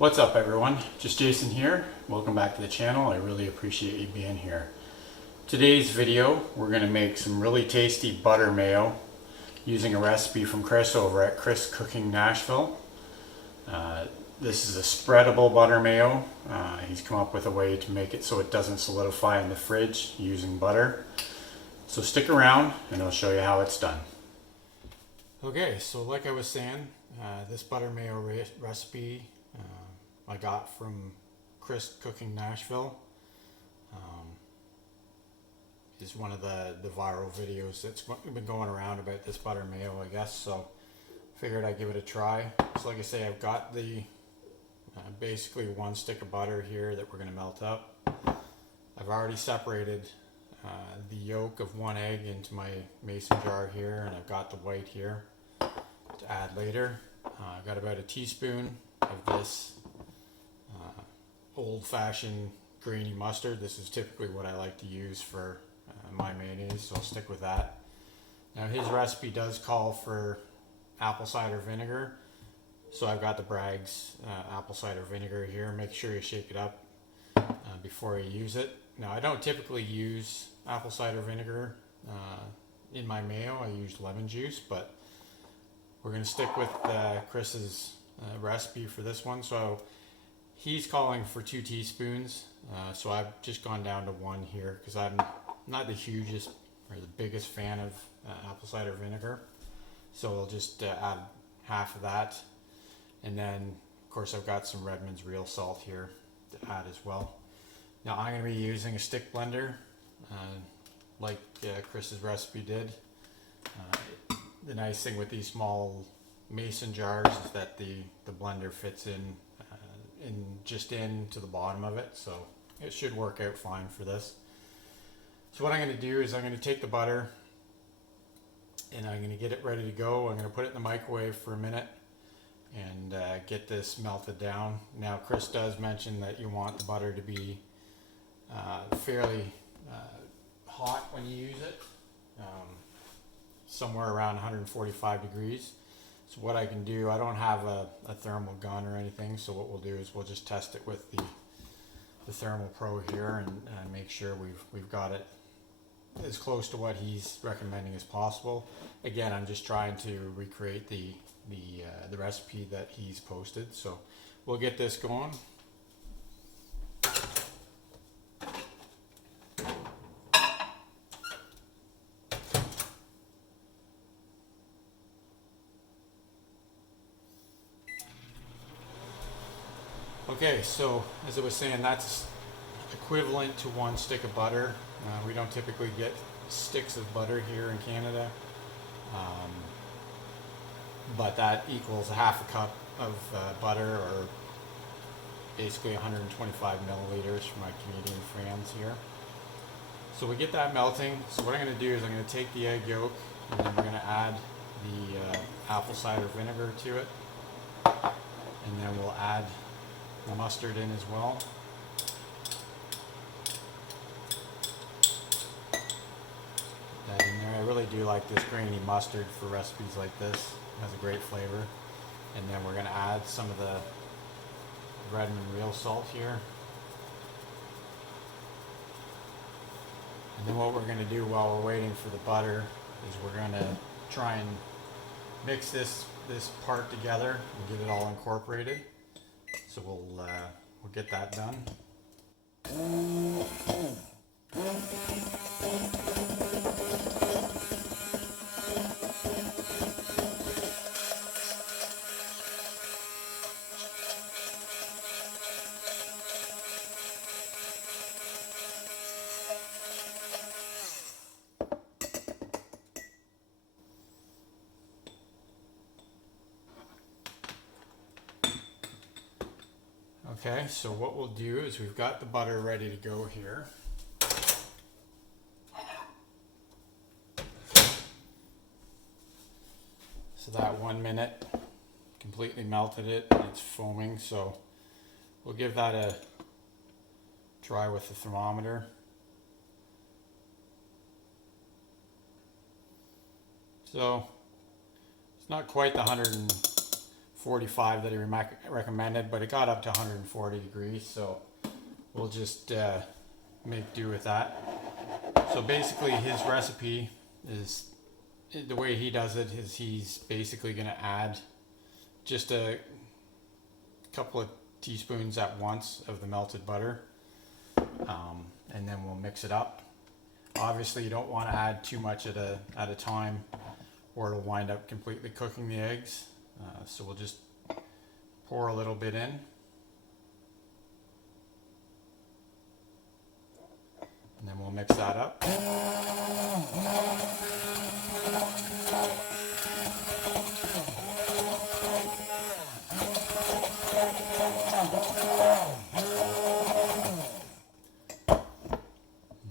What's up everyone? Just Jason here. Welcome back to the channel. I really appreciate you being here. Today's video, we're going to make some really tasty butter mayo using a recipe from Chris over at Chris Cooking Nashville. This is a spreadable butter mayo. He's come up with a way to make it so it doesn't solidify in the fridge using butter. So stick around and I'll show you how it's done. Okay, so like I was saying, this butter mayo recipe I got from Chris Cooking Nashville. Is one of the viral videos that's been going around about this butter mayo, I guess. So figured I'd give it a try. So like I say, I've got the basically one stick of butter here that we're going to melt up. I've already separated the yolk of one egg into my mason jar here, and I've got the white here to add later. I've got about a teaspoon of this old-fashioned grainy mustard. This is typically what I like to use for my mayonnaise, so I'll stick with that. Now his recipe does call for apple cider vinegar, so I've got the Bragg's apple cider vinegar here. Make sure you shake it up before you use it. Now I don't typically use apple cider vinegar in my mayo. I use lemon juice, but we're going to stick with Chris's recipe for this one. So he's calling for 2 teaspoons, so I've just gone down to 1 here because I'm not the hugest or the biggest fan of apple cider vinegar. So I'll just add half of that. And then, of course, I've got some Redmond's real salt here to add as well. Now I'm going to be using a stick blender like Chris's recipe did. The nice thing with these small mason jars is that the blender fits in just into the bottom of it, so it should work out fine for this. So what I'm going to do is I'm going to take the butter and I'm going to get it ready to go. I'm going to put it in the microwave for a minute and get this melted down. Now Chris does mention that you want the butter to be fairly hot when you use it, somewhere around 145 degrees. So what I can do, I don't have a thermal gun or anything, so what we'll do is we'll just test it with the Thermal Pro here and make sure we've got it as close to what he's recommending as possible. Again, I'm just trying to recreate the recipe that he's posted, so we'll get this going. Okay, so as I was saying, that's equivalent to 1 stick of butter. We don't typically get sticks of butter here in Canada, but that equals a half a cup of butter, or basically 125 milliliters for my Canadian friends here. So we get that melting. So what I'm going to do is I'm going to take the egg yolk and then we're going to add the apple cider vinegar to it, and then we'll add the mustard in as well. That in there. I really do like this grainy mustard for recipes like this. It has a great flavor. And then we're going to add some of the Redmond real salt here. And then what we're going to do while we're waiting for the butter is we're going to try and mix this part together and get it all incorporated. So we'll get that done. Okay, so what we'll do is we've got the butter ready to go here. So that 1 minute completely melted it and it's foaming, so we'll give that a try with the thermometer. So it's not quite the 100 45 that he recommended, but it got up to 140 degrees, so we'll just make do with that. So basically his recipe is, the way he does it is he's basically going to add just a couple of teaspoons at once of the melted butter, and then we'll mix it up. Obviously you don't want to add too much at a time, or it'll wind up completely cooking the eggs. So we'll just pour a little bit in, and then we'll mix that up. And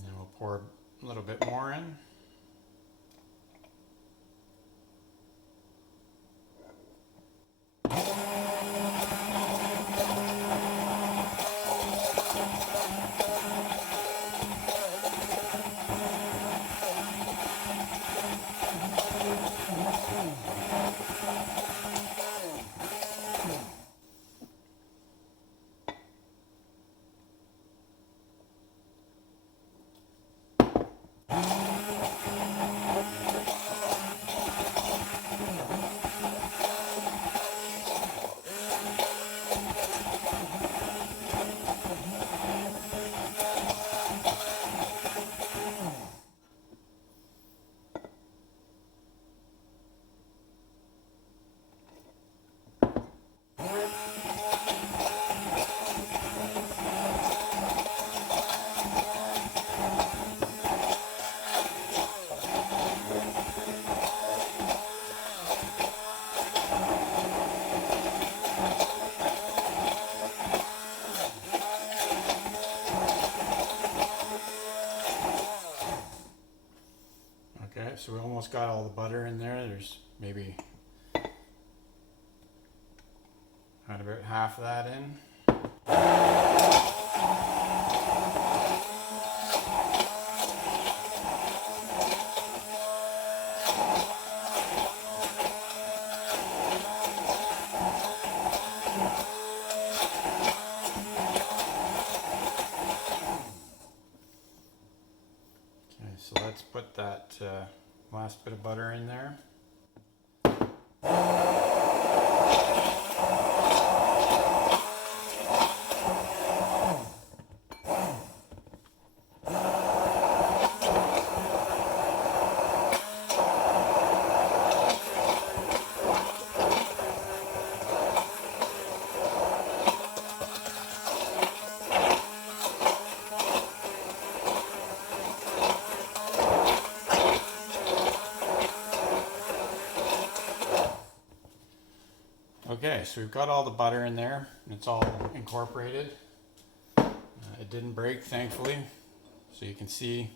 then we'll pour a little bit more in. Okay, so we almost got all the butter in there. There's maybe about half of that in. Okay, so let's put that last bit of butter in there. Okay, so we've got all the butter in there, and it's all incorporated. It didn't break, thankfully, so you can see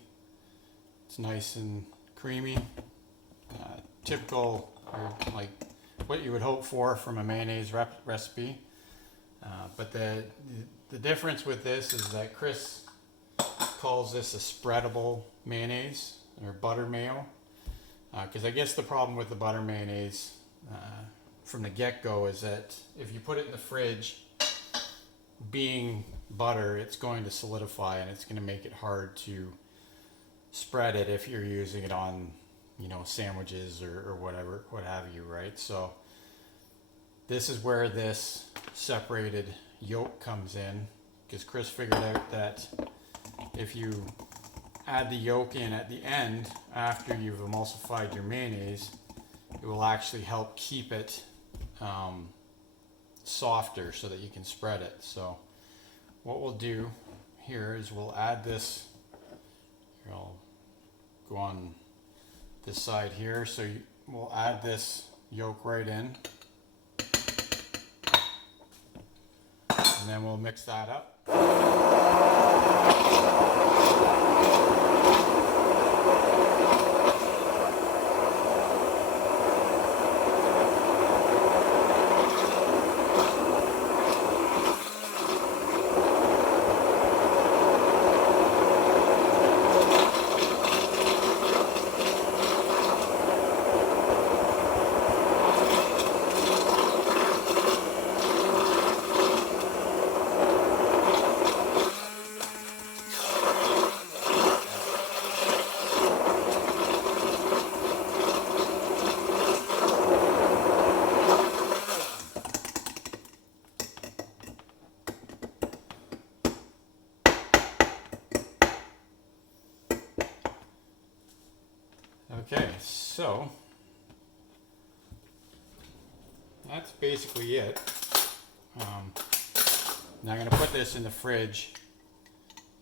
it's nice and creamy. Typical, or like what you would hope for from a mayonnaise recipe. But the difference with this is that Chris calls this a spreadable mayonnaise, or butter mayo. Because I guess the problem with the butter mayonnaise from the get-go is that if you put it in the fridge, being butter, it's going to solidify and it's going to make it hard to spread it if you're using it on, you know, sandwiches or whatever, what have you, right? So this is where this separated yolk comes in, because Chris figured out that if you add the yolk in at the end after you've emulsified your mayonnaise, it will actually help keep it softer so that you can spread it. So what we'll do here is we'll add this. Here, I'll go on this side here. So we'll add this yolk right in, and then we'll mix that up. Okay, so that's basically it. Now I'm going to put this in the fridge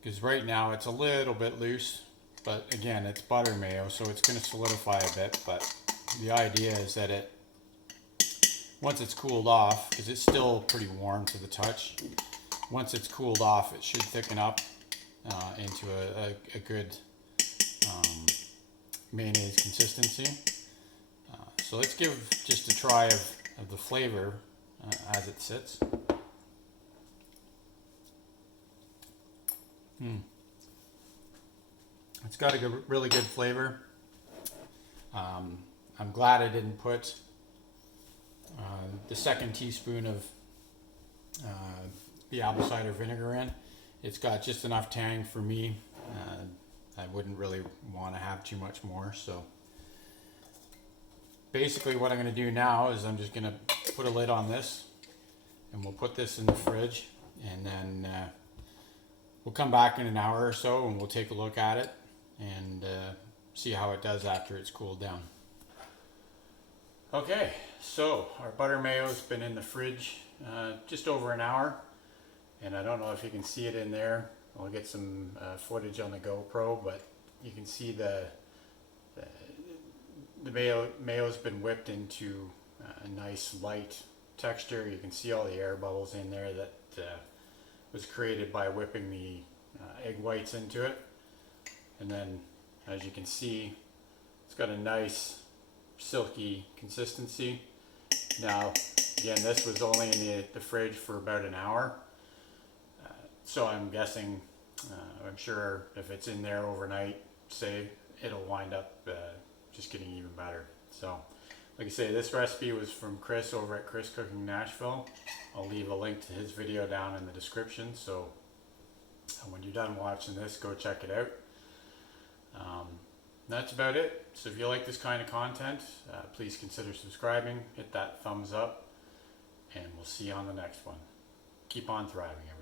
because right now it's a little bit loose, but again, it's butter mayo, so it's going to solidify a bit. But the idea is that once it's cooled off, because it's still pretty warm to the touch, once it's cooled off, it should thicken up into a good mayonnaise consistency. So let's give just a try of the flavor as it sits. It's got a really good flavor. I'm glad I didn't put the second teaspoon of the apple cider vinegar in. It's got just enough tang for me. I wouldn't really want to have too much more. So basically what I'm going to do now is I'm just going to put a lid on this and we'll put this in the fridge, and then we'll come back in an hour or so and we'll take a look at it and see how it does after it's cooled down. Okay, so our butter mayo has been in the fridge just over an hour, and I don't know if you can see it in there. I'll get some footage on the GoPro, but you can see the mayo's been whipped into a nice light texture. You can see all the air bubbles in there that was created by whipping the egg whites into it. And then, as you can see, it's got a nice silky consistency. Now, again, this was only in the fridge for about an hour. So I'm guessing, I'm sure if it's in there overnight, say, it'll wind up just getting even better. So, like I say, this recipe was from Chris over at Chris Cooking Nashville. I'll leave a link to his video down in the description. So when you're done watching this, go check it out. That's about it. So if you like this kind of content, please consider subscribing, hit that thumbs up, and we'll see you on the next one. Keep on thriving, everyone.